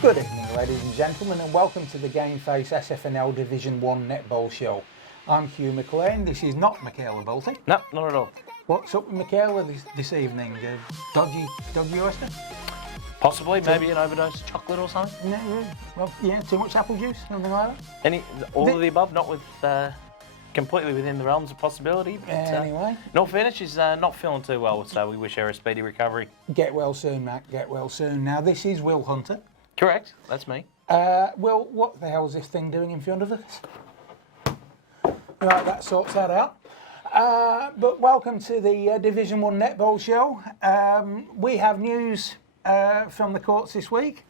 Good evening, ladies and gentlemen, and welcome to the GameFace SFNL Division 1 Netball Show. I'm Hugh McLean. This is not Michaela Bolty. No, not at all. What's up with Michaela this evening? Dodgy oyster? Possibly, maybe an overdose of chocolate or something. No, well, yeah, too much apple juice, something like that. All of the above, not with completely within the realms of possibility. But, anyway, in all fairness, she's not feeling too well, so we wish her a speedy recovery. Get well soon, Mac. Get well soon. Now, this is Will Hunter. Correct, that's me. Will, what the hell is this thing doing in front of us? Right, that sorts that out. But welcome to the Division 1 Netball Show. We have news from the courts this week.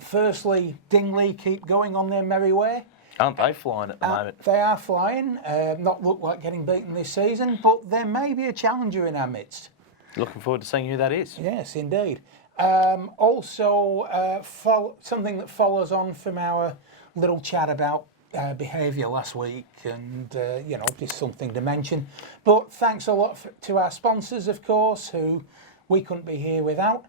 Firstly, Dingley keep going on their merry way. Aren't they flying at the moment? They are flying, not look like getting beaten this season, but there may be a challenger in our midst. Looking forward to seeing who that is. Yes, indeed. Also, something that follows on from our little chat about behaviour last week, and just something to mention. But thanks a lot to our sponsors, of course, who we couldn't be here without.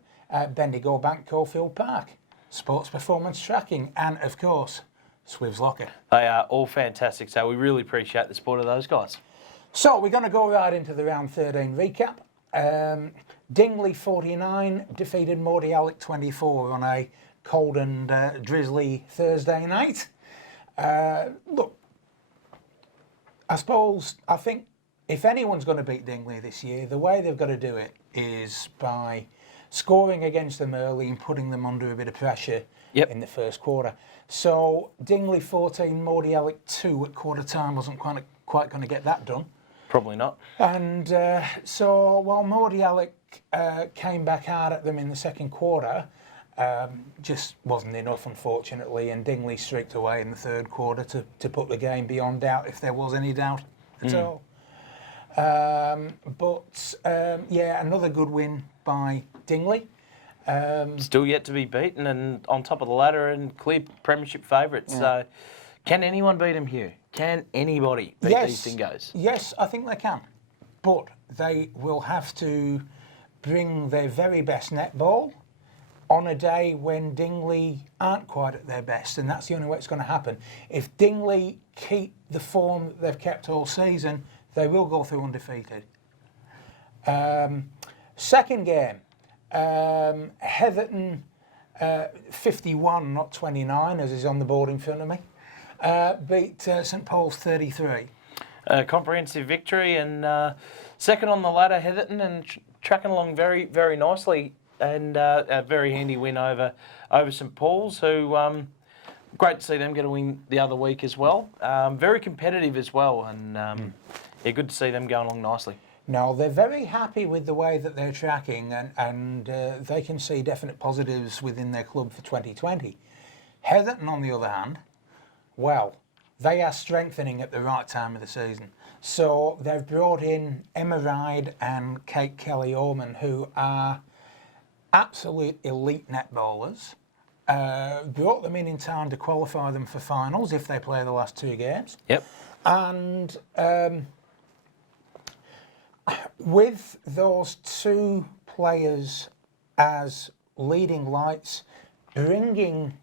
Bendigo Bank, Caulfield Park, Sports Performance Tracking, and of course, Swiv's Locker. They are all fantastic, so we really appreciate the support of those guys. So we're going to go right into the round 13 recap. Dingley 49 defeated Mordialloc 24 on a cold and drizzly Thursday night. Look, I think if anyone's going to beat Dingley this year, the way they've got to do it is by scoring against them early and putting them under a bit of pressure in the first quarter. So Dingley 14, Mordialloc 2 at quarter time wasn't quite going to get that done. Probably not. And so while Mordialloc came back hard at them in the second quarter, just wasn't enough, unfortunately, and Dingley streaked away in the third quarter to put the game beyond doubt, if there was any doubt at all. Another good win by Dingley. Still yet to be beaten and on top of the ladder and clear premiership favourites. Yeah. So can anyone beat him, Hugh? Can anybody beat these Dingoes? Yes, I think they can. But they will have to bring their very best netball on a day when Dingley aren't quite at their best, and that's the only way it's going to happen. If Dingley keep the form that they've kept all season, they will go through undefeated. Second game, Heatherton 51, not 29, as is on the board in front of me, beat St Paul's 33. Comprehensive victory and second on the ladder, Heatherton, and tracking along very, very nicely, and a very handy win over St Paul's, who great to see them get a win the other week as well. Very competitive as well, and good to see them going along nicely. No, they're very happy with the way that they're tracking, and they can see definite positives within their club for 2020. Heatherton, on the other hand, well, they are strengthening at the right time of the season. So they've brought in Emma Ryde and Kate Kelly-Orman, who are absolute elite netballers. Brought them in time to qualify them for finals if they play the last two games. Yep. And with those two players as leading lights, bringing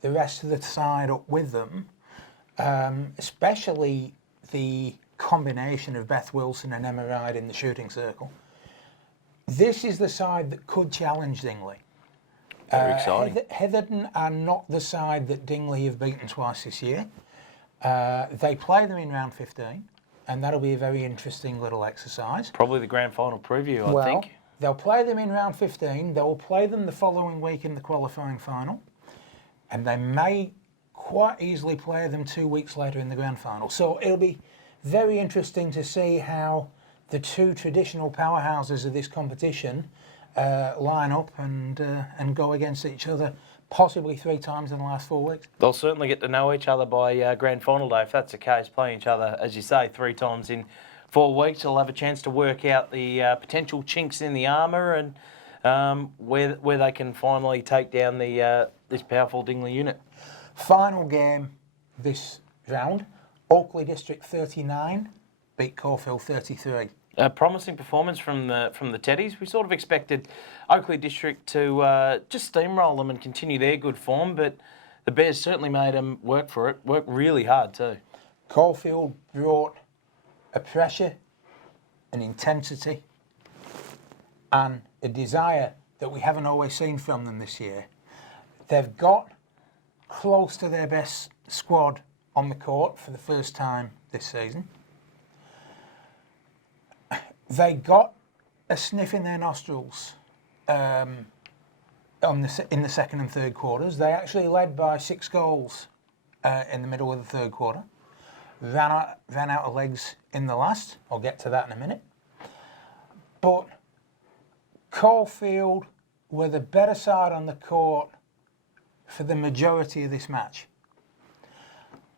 the rest of the side up with them, especially the combination of Beth Wilson and Emma Ryde in the shooting circle, this is the side that could challenge Dingley. Very exciting. Heatherton are not the side that Dingley have beaten twice this year. They play them in round 15, and that'll be a very interesting little exercise. Probably the grand final preview, I think. They'll play them in round 15. They will play them the following week in the qualifying final, and they may quite easily play them 2 weeks later in the grand final. So it'll be very interesting to see how the two traditional powerhouses of this competition line up and go against each other, possibly 3 times in the last 4 weeks. They'll certainly get to know each other by grand final day, if that's the case. Playing each other, as you say, 3 times in 4 weeks, they'll have a chance to work out the potential chinks in the armour and where they can finally take down this powerful Dingley unit. Final game this round, Oakley District 39 beat Caulfield 33. A promising performance from the Teddies. We sort of expected Oakley District to just steamroll them and continue their good form, but the Bears certainly made them work for it, work really hard too. Caulfield brought a pressure, an intensity, and a desire that we haven't always seen from them this year. They've got close to their best squad on the court for the first time this season. They got a sniff in their nostrils in the second and third quarters. They actually led by 6 goals in the middle of the third quarter. Ran out of legs in the last. I'll get to that in a minute. But Caulfield were the better side on the court for the majority of this match.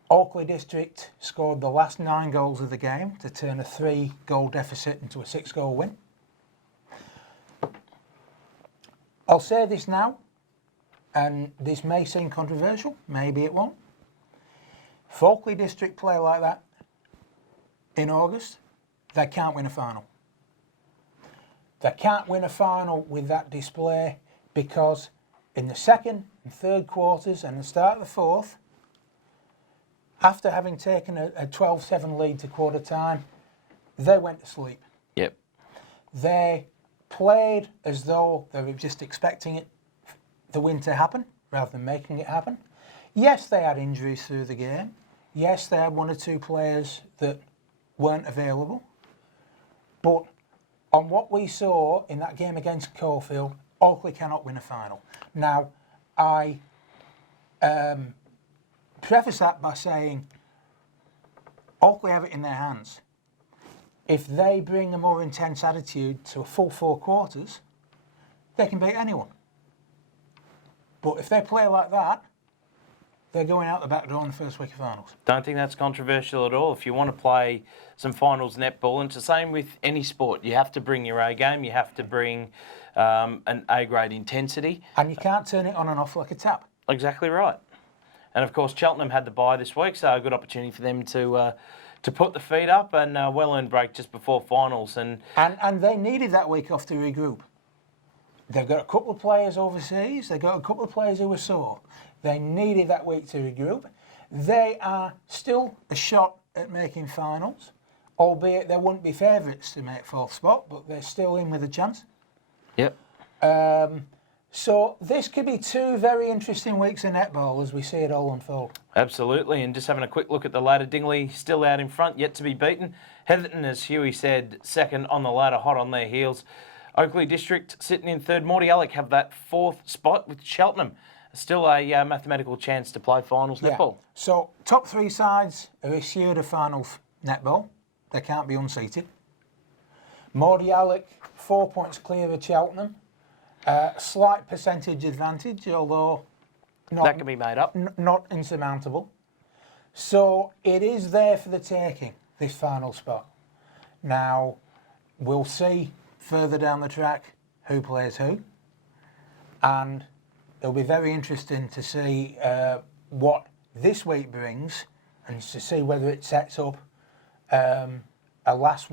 Oakley District scored the last 9 goals of the game to turn a 3-goal deficit into a 6-goal win. I'll say this now, and this may seem controversial, maybe it won't. If Oakley District play like that in August, they can't win a final. They can't win a final with that display because in the second and third quarters and the start of the fourth, after having taken a 12-7 lead to quarter time, they went to sleep. Yep. They played as though they were just expecting the win to happen rather than making it happen. Yes, they had injuries through the game. Yes, they had 1 or 2 players that weren't available. But on what we saw in that game against Caulfield, Oakley cannot win a final. Now, I preface that by saying Oakley have it in their hands. If they bring a more intense attitude to a full 4 quarters, they can beat anyone. But if they play like that, they're going out the back door in the first week of finals. Don't think that's controversial at all. If you want to play some finals netball, and it's the same with any sport, you have to bring your A game, you have to bring an A-grade intensity. And you can't turn it on and off like a tap. Exactly right. And of course, Cheltenham had the bye this week, so a good opportunity for them to put the feet up, and well-earned break just before finals. And they needed that week off to regroup. They've got a couple of players overseas. They've got a couple of players who were sore. They needed that week to regroup. They are still a shot at making finals, albeit they wouldn't be favourites to make 4th spot, but they're still in with a chance. Yep. So this could be 2 very interesting weeks of netball as we see it all unfold. Absolutely, and just having a quick look at the ladder, Dingley still out in front, yet to be beaten. Heatherton, as Huey said, second on the ladder, hot on their heels. Oakley District sitting in third. Mordialloc have that 4th spot with Cheltenham. Still a mathematical chance to play finals netball. So top 3 sides are assured of final netball. They can't be unseated. Mordialloc 4 points clear of Cheltenham. Slight percentage advantage, although that can be made up. Not insurmountable. So it is there for the taking, this final spot. Now, we'll see further down the track who plays who. And it'll be very interesting to see what this week brings and to see whether it sets up a last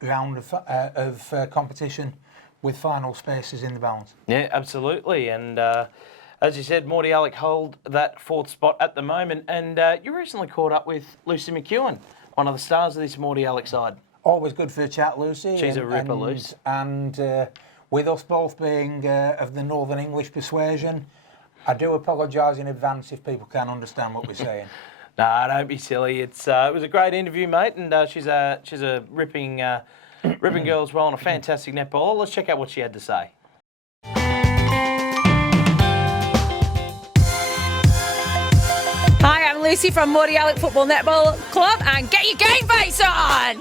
round of competition with final spaces in the balance. Yeah, absolutely. And as you said, Mordialloc hold that 4th spot at the moment. And you recently caught up with Lucy McEwen, one of the stars of this Mordialloc side. Always good for a chat, Lucy. She's a ripper, Luce. And with us both being of the Northern English persuasion, I do apologise in advance if people can't understand what we're saying. Nah, don't be silly. It was a great interview, mate, and she's a ripping girl as well and a fantastic netballer. Let's check out what she had to say. Hi, I'm Lucy from Mordialloc Football Netball Club, and get your GameFace on!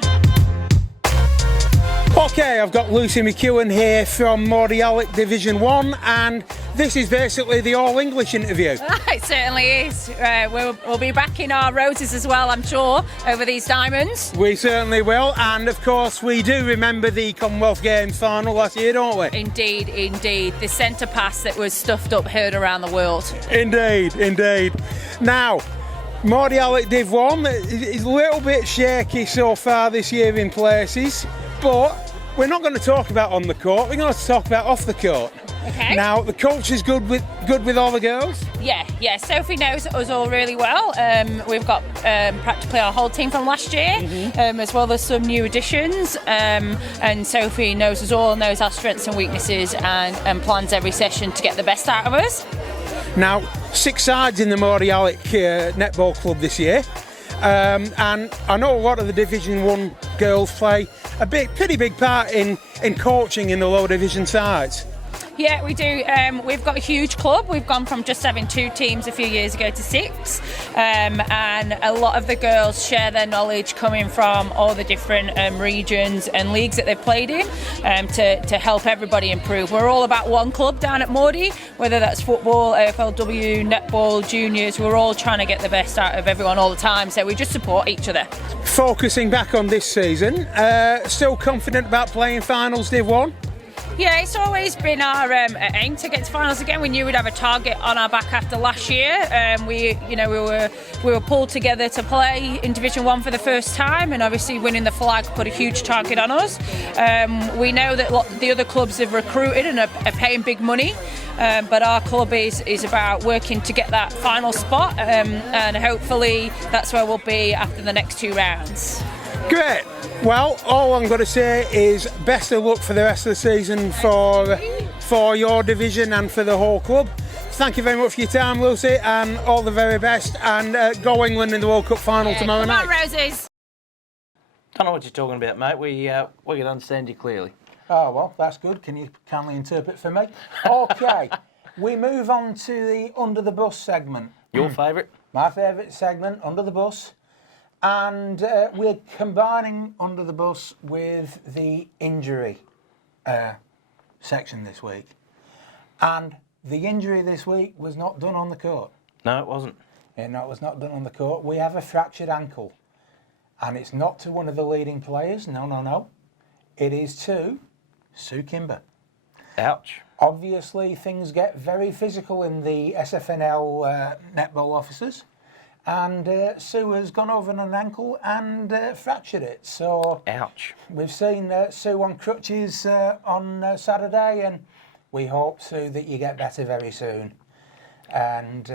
Okay, I've got Lucy McEwen here from Mordialloc Division 1, and this is basically the all-English interview. It certainly is. We'll be back in our roses as well, I'm sure, over these diamonds. We certainly will, and of course we do remember the Commonwealth Games final last year, don't we? Indeed, indeed. The centre pass that was stuffed up heard around the world. Indeed, indeed. Now, Mordialloc Div 1 is a little bit shaky so far this year in places, But we're not going to talk about on the court. We're going to talk about off the court. Okay. Now, the coach is good with all the girls. Yeah. Sophie knows us all really well. We've got practically our whole team from last year, as well as some new additions. And Sophie knows us all, knows our strengths and weaknesses, and plans every session to get the best out of us. Now, 6 sides in the Morialic Netball Club this year. And I know a lot of the Division 1 girls play a pretty big part in coaching in the lower division sides. Yeah, we do. We've got a huge club. We've gone from just having 2 teams a few years ago to 6. And a lot of the girls share their knowledge coming from all the different regions and leagues that they've played in to help everybody improve. We're all about one club down at Mordy, whether that's football, AFLW, netball, juniors. We're all trying to get the best out of everyone all the time. So we just support each other. Focusing back on this season, still confident about playing finals Div 1? Yeah, it's always been our aim to get to finals again. We knew we'd have a target on our back after last year. We were pulled together to play in Division 1 for the first time, and obviously winning the flag put a huge target on us. We know that the other clubs have recruited and are paying big money, but our club is about working to get that final spot, and hopefully that's where we'll be after the next 2 rounds. Great. Well, all I'm going to say is best of luck for the rest of the season for your division and for the whole club. Thank you very much for your time, Lucy, and all the very best. And go England in the World Cup final tomorrow night. Come on, Roses. Don't know what you're talking about, mate. We can understand you clearly. Oh, well, that's good. Can you kindly interpret for me? Okay, we move on to the Under the Bus segment. Your favourite? My favourite segment, Under the Bus. And we're combining Under the Bus with the injury section this week. And the injury this week was not done on the court. No, it wasn't. No, it was not done on the court. We have a fractured ankle. And it's not to one of the leading players. No. It is to Sue Kimber. Ouch. Obviously, things get very physical in the SFNL netball offices. And Sue has gone over an ankle and fractured it. So ouch. We've seen Sue on crutches on Saturday, and we hope, Sue, that you get better very soon. And,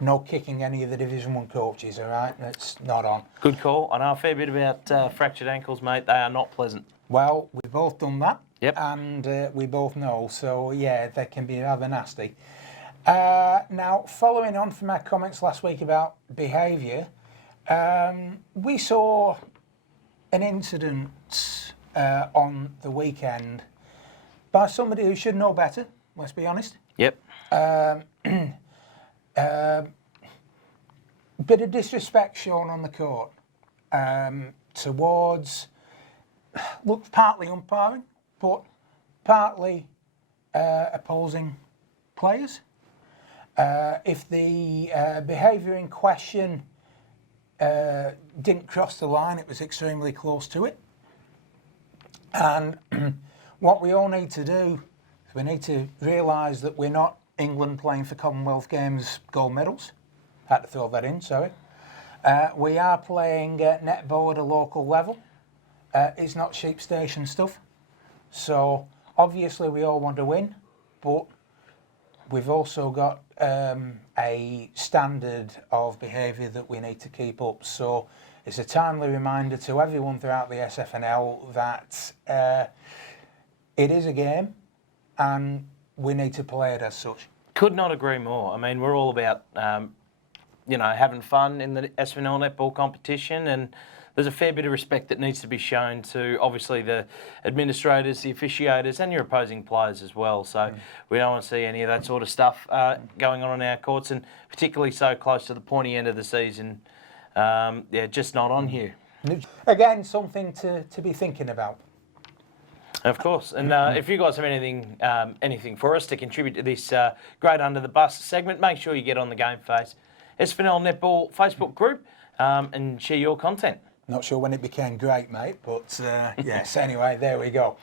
no kicking any of the Division 1 coaches, all right? That's not on. Good call. I know a fair bit about fractured ankles, mate. They are not pleasant. Well, we've both done that. Yep. And we both know. So, yeah, they can be rather nasty. Now, following on from our comments last week about behaviour, we saw an incident on the weekend by somebody who should know better, let's be honest. Yep. Bit of disrespect shown on the court towards, looked partly umpiring, but partly opposing players. If the behaviour in question didn't cross the line, it was extremely close to it. And what we all need to do is we need to realise that we're not England playing for Commonwealth Games gold medals. Had to throw that in, sorry. We are playing netball at a local level. It's not sheep station stuff. So obviously we all want to win, but we've also got a standard of behaviour that we need to keep up. So it's a timely reminder to everyone throughout the SFNL that it is a game and we need to play it as such. Could not agree more. I mean, we're all about, having fun in the SFNL netball competition, and there's a fair bit of respect that needs to be shown to, obviously, the administrators, the officiators, and your opposing players as well. So we don't want to see any of that sort of stuff going on our courts, and particularly so close to the pointy end of the season. Just not on here. Again, something to be thinking about. Of course. And if you guys have anything for us to contribute to this great Under the Bus segment, make sure you get on the GameFace SFNL Netball Facebook group and share your content. Not sure when it became great, mate, but yes, anyway, there we go.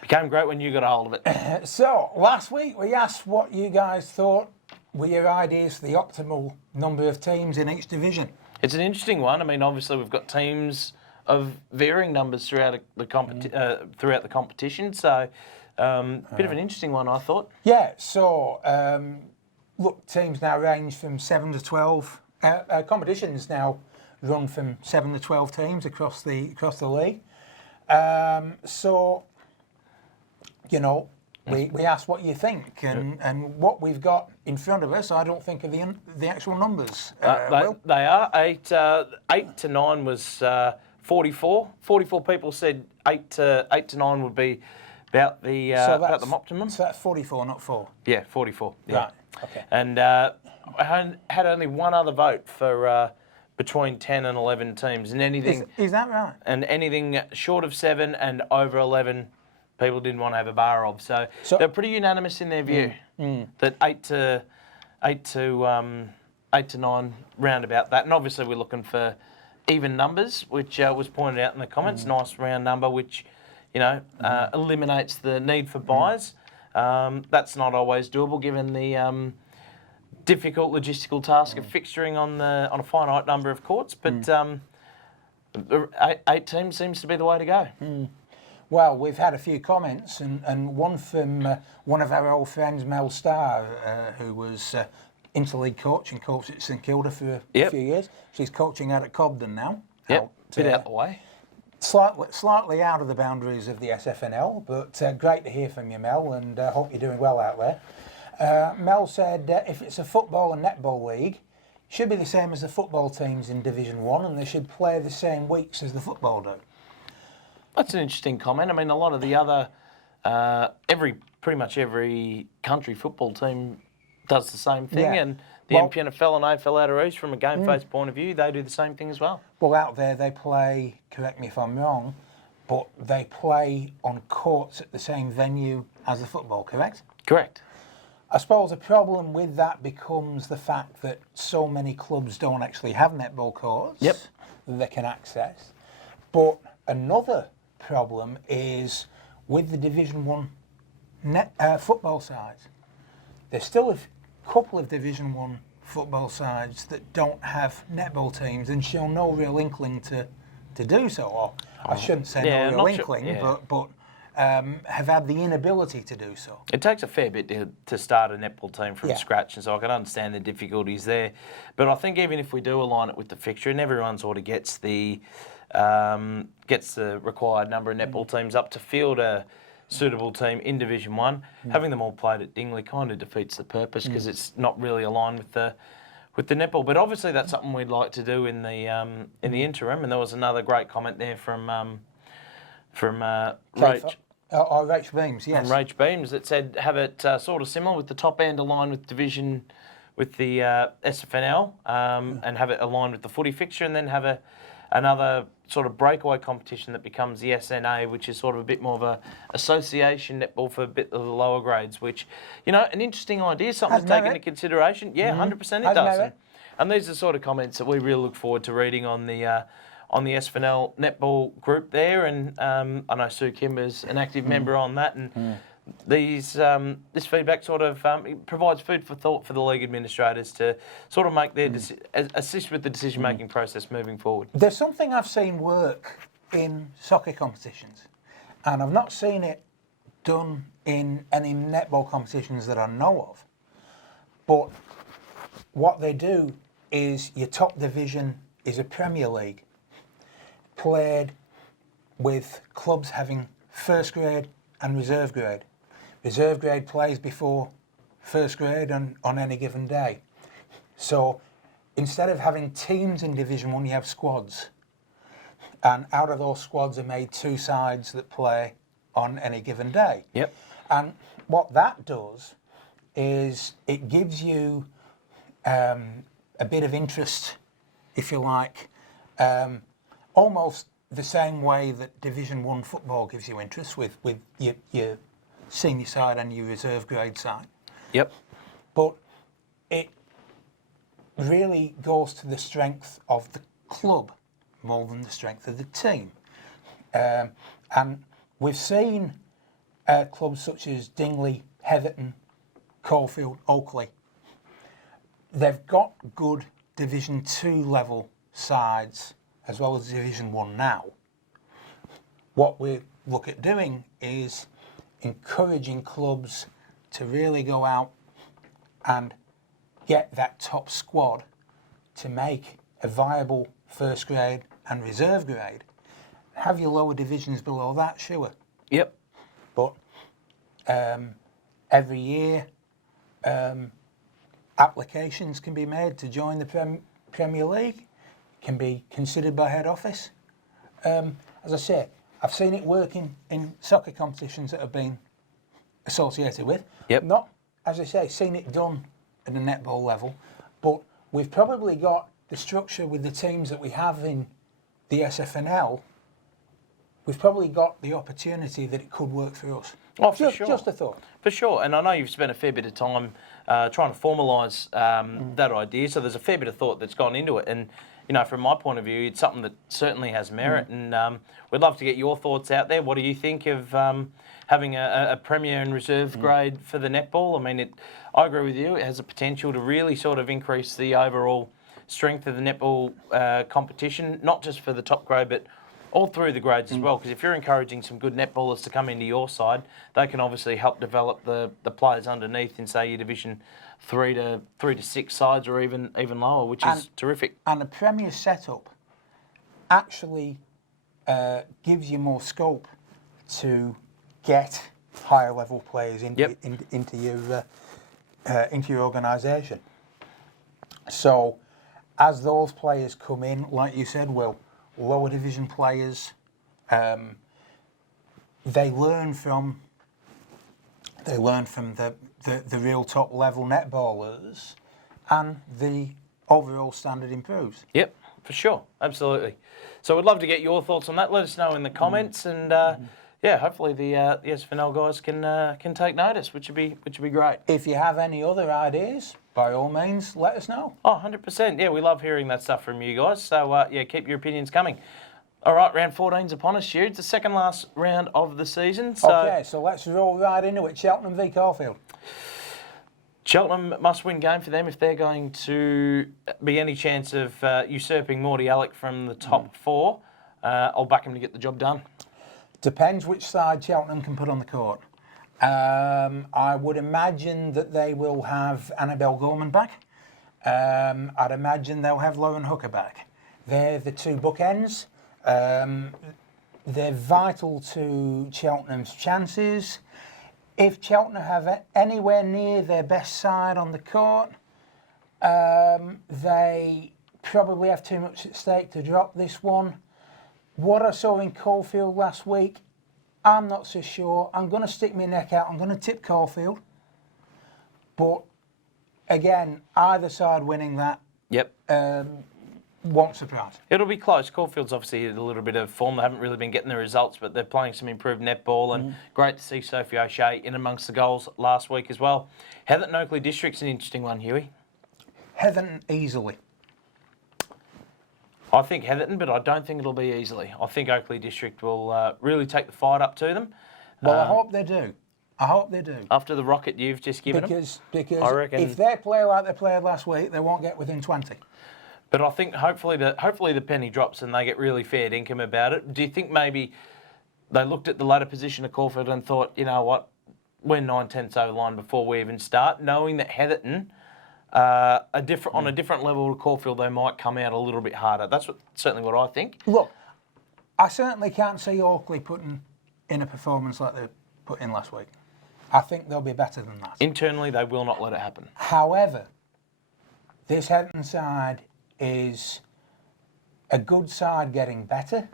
Became great when you got a hold of it. So, last week we asked what you guys thought were your ideas for the optimal number of teams in each division. It's an interesting one. I mean, obviously we've got teams of varying numbers throughout the competition. So, bit of an interesting one, I thought. Yeah, so look, teams now range from 7 to 12. Competitions now run from 7 to 12 teams across the league. So, you know, we asked what you think, and what we've got in front of us, I don't think are the actual numbers. They are 8 to 9 was 44. 44 people said 8 to 9 would be about the optimum. So that's 44, not 4. Yeah, 44. Yeah. Right. Okay. And I had only one other vote for between 10 and 11 teams, and anything. Is that right? And anything short of 7 and over 11, people didn't want to have a bar of. So they're pretty unanimous in their view that 8 to 9 round about that. And obviously we're looking for even numbers, which was pointed out in the comments. Nice round number, which eliminates the need for buys. That's not always doable given the difficult logistical task of fixturing on a finite number of courts. But 8 teams seems to be the way to go. Well, we've had a few comments, and one from one of our old friends, Mel Starr, who was interleague coach and coached at St Kilda for a few years. She's coaching out at Cobden now. Yep, bit out the way. Slightly out of the boundaries of the SFNL, but great to hear from you, Mel, and hope you're doing well out there. Mel said if it's a football and netball league, it should be the same as the football teams in Division 1, and they should play the same weeks as the football do. That's an interesting comment. I mean, a lot of the other, pretty much every country football team does the same thing, and the NPNFL and AFL out of East, from a GameFace point of view, they do the same thing as well. Well, out there they play, correct me if I'm wrong, but they play on courts at the same venue as the football, correct? Correct. I suppose the problem with that becomes the fact that so many clubs don't actually have netball courts that they can access. But another problem is with the Division 1 football sides. There's still a couple of Division 1 football sides that don't have netball teams and show no real inkling to do so. Or I shouldn't say no real inkling, but have had the inability to do so. It takes a fair bit to start a netball team from scratch, and so I can understand the difficulties there. But I think even if we do align it with the fixture, and everyone sort of gets the required number of netball teams up to field a suitable team in Division 1, having them all played at Dingley kind of defeats the purpose because it's not really aligned with the netball. But obviously that's something we'd like to do in the interim. And there was another great comment there from Rach. Rach Beams, yes. From Rach Beams that said have it sort of similar with the top end aligned with division with the SFNL and have it aligned with the footy fixture, and then have another sort of breakaway competition that becomes the SNA, which is sort of a bit more of a association netball for a bit of the lower grades, which, an interesting idea, something to take into consideration. Yeah, 100% it does. And these are the sort of comments that we really look forward to reading on the SFNL netball group there, and I know Sue Kimber's an active member on that, and this feedback sort of provides food for thought for the league administrators to sort of make their assist with the decision-making process moving forward. There's something I've seen work in soccer competitions, and I've not seen it done in any netball competitions that I know of. But what they do is your top division is a Premier League, played with clubs having first grade and reserve grade. Reserve grade plays before first grade on any given day. So instead of having teams in Division 1, you have squads. And out of those squads are made 2 sides that play on any given day. Yep. And what that does is it gives you a bit of interest, if you like, almost the same way that Division 1 football gives you interest with your senior side and your reserve grade side. Yep. But it really goes to the strength of the club more than the strength of the team. And we've seen clubs such as Dingley, Heatherton, Caulfield, Oakley. They've got good Division 2 level sides as well as Division 1 now, what we look at doing is encouraging clubs to really go out and get that top squad to make a viable first grade and reserve grade. Have your lower divisions below that, sure. Yep. But every year, applications can be made to join the Premier League, can be considered by head office. As I say, I've seen it working in soccer competitions that have been associated with. Yep. Not, as I say, seen it done at a netball level, but we've probably got the structure with the teams that we have in the SFNL. We've probably got the opportunity that it could work for us. Oh, for sure. Just a thought. For sure, and I know you've spent a fair bit of time trying to formalise that idea, so there's a fair bit of thought that's gone into it. And, you know, from my point of view, it's something that certainly has merit, and we'd love to get your thoughts out there. What do you think of having a Premier and Reserve grade for the netball? I mean, I agree with you, it has the potential to really sort of increase the overall strength of the netball competition, not just for the top grade, but all through the grades as well, because if you're encouraging some good netballers to come into your side, they can obviously help develop the players underneath in, say, your Division 3 to 6 sides, or even lower, which is terrific. And the Premier setup actually gives you more scope to get higher level players into your organisation. So as those players come in, like you said, Will, lower division players, they learn from the real top level netballers, and the overall standard improves. Yep, for sure, absolutely. So we'd love to get your thoughts on that. Let us know in the comments, and yeah, hopefully the SFNL guys can take notice, which would be great. If you have any other ideas, by all means, let us know. Oh, 100%. Yeah, we love hearing that stuff from you guys. So, yeah, keep your opinions coming. All right, round 14's upon us, Stu. It's the second last round of the season. So Okay, so let's roll right into it. Cheltenham v Caulfield. Cheltenham must-win game for them if they're going to be any chance of usurping Morty Alec from the top four. I'll back him to get the job done. Depends which side Cheltenham can put on the court. I would imagine that they will have Annabelle Gorman back. I'd imagine they'll have Lauren Hooker back. They're the two bookends. They're vital to Cheltenham's chances. If Cheltenham have anywhere near their best side on the court, they probably have too much at stake to drop this one. What I saw in Caulfield last week, I'm not so sure. I'm going to stick my neck out. I'm going to tip Caulfield. But again, either side winning that won't surprise. It'll be close. Caulfield's obviously a little bit of form. They haven't really been getting the results, but they're playing some improved netball, and great to see Sophie O'Shea in amongst the goals last week as well. Heatherton Oakley District's an interesting one, Huey. Heatherton easily. I think Heatherton, but I don't think it'll be easily. I think Oakley District will really take the fight up to them. Well, I hope they do. I hope they do. After the rocket you've just given them? Because I reckon, if they play like they played last week, they won't get within 20. But I think hopefully the penny drops and they get really fair dinkum about it. Do you think maybe they looked at the ladder position of Caulfield and thought, you know what, we're 9/10 over the line before we even start, knowing that Heatherton, on a different level to Caulfield, they might come out a little bit harder. That's certainly what I think. Look, I certainly can't see Oakley putting in a performance like they put in last week. I think they'll be better than that. Internally, they will not let it happen. However, this Heatherton side is a good side getting better.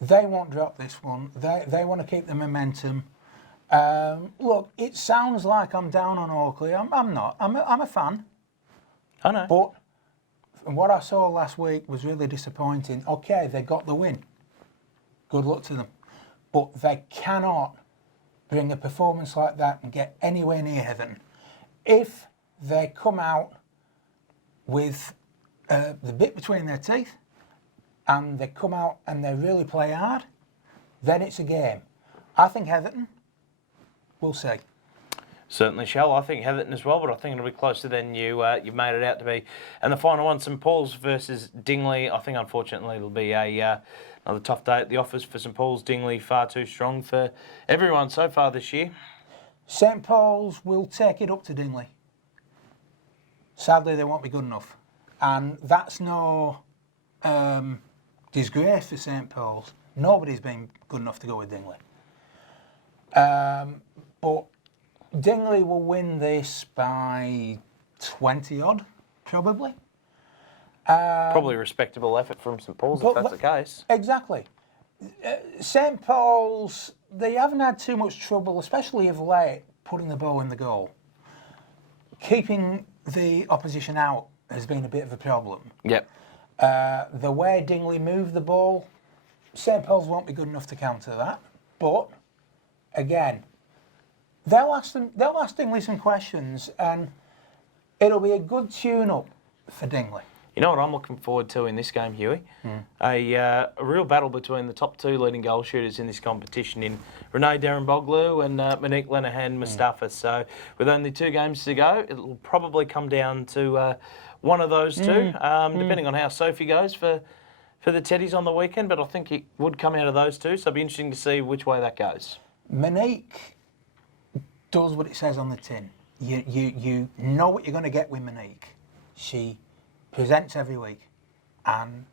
They won't drop this one. They want to keep the momentum. Look, it sounds like I'm down on Oakley. I'm not. I'm a fan. I know. But what I saw last week was really disappointing. Okay, they got the win. Good luck to them. But they cannot bring a performance like that and get anywhere near Heatherton. If they come out with the bit between their teeth, and they come out and they really play hard, then it's a game. I think Heatherton, we'll see. Certainly shall. I think Heatherton as well, but I think it'll be closer than you've made it out to be. And the final one, St Paul's versus Dingley. I think unfortunately it'll be another tough day at the office for St Paul's. Dingley far too strong for everyone so far this year. St Paul's will take it up to Dingley. Sadly, they won't be good enough. And that's no disgrace for St Paul's. Nobody's been good enough to go with Dingley. But Dingley will win this by 20 odd, probably. Probably a respectable effort from St Paul's if that's the case. Exactly. St Paul's, they haven't had too much trouble, especially of late, putting the ball in the goal. Keeping the opposition out has been a bit of a problem. Yep. The way Dingley moved the ball, St Paul's won't be good enough to counter that. But again, they'll ask Dingley some questions, and it'll be a good tune-up for Dingley. You know what I'm looking forward to in this game, Huey? A real battle between the top two leading goal shooters in this competition in Renee Darrenboglu and Monique Lenahan Mustafa. So with only 2 games to go, it'll probably come down to one of those two, depending on how Sophie goes for the Teddies on the weekend. But I think it would come out of those two, so it'll be interesting to see which way that goes. Monique does what it says on the tin. You know what you're going to get with Monique. She presents every week, and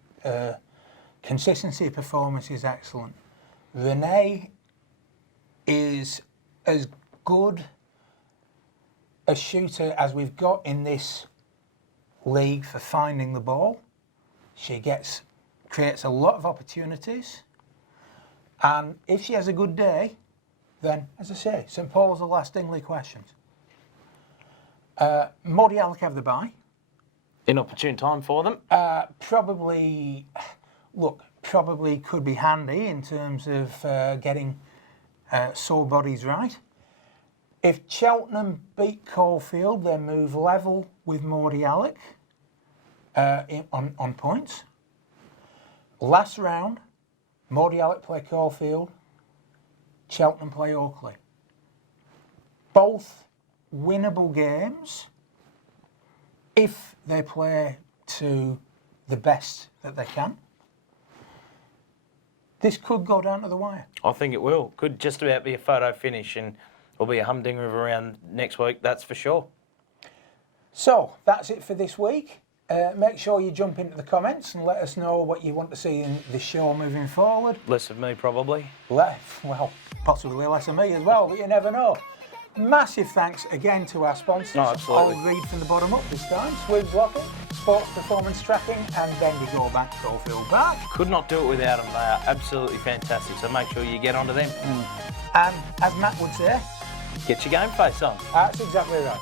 consistency of performance is excellent. Renee is as good a shooter as we've got in this league for finding the ball. She creates a lot of opportunities, and if she has a good day, then, as I say, St Paul's will ask Dingley questions. Maudie Alec have the bye. Inopportune time for them. Probably could be handy in terms of getting sore bodies right. If Cheltenham beat Caulfield, they move level with Maudie Alec on points. Last round, Maudie Alec play Caulfield, Cheltenham play Oakley. Both winnable games if they play to the best that they can. This could go down to the wire. I think it will. Could just about be a photo finish, and will be a humdinger of around next week, that's for sure. So, that's it for this week. Make sure you jump into the comments and let us know what you want to see in the show moving forward. Less of me, probably. Well, possibly less of me as well, but you never know. Massive thanks again to our sponsors. No, absolutely. I'll read from the bottom up this time. Swibs Locking, Sports Performance Tracking, and Bendigo Bank Caulfield Park. Could not do it without them. They are absolutely fantastic, so make sure you get onto them. And as Matt would say, Get your game face on. that's exactly right.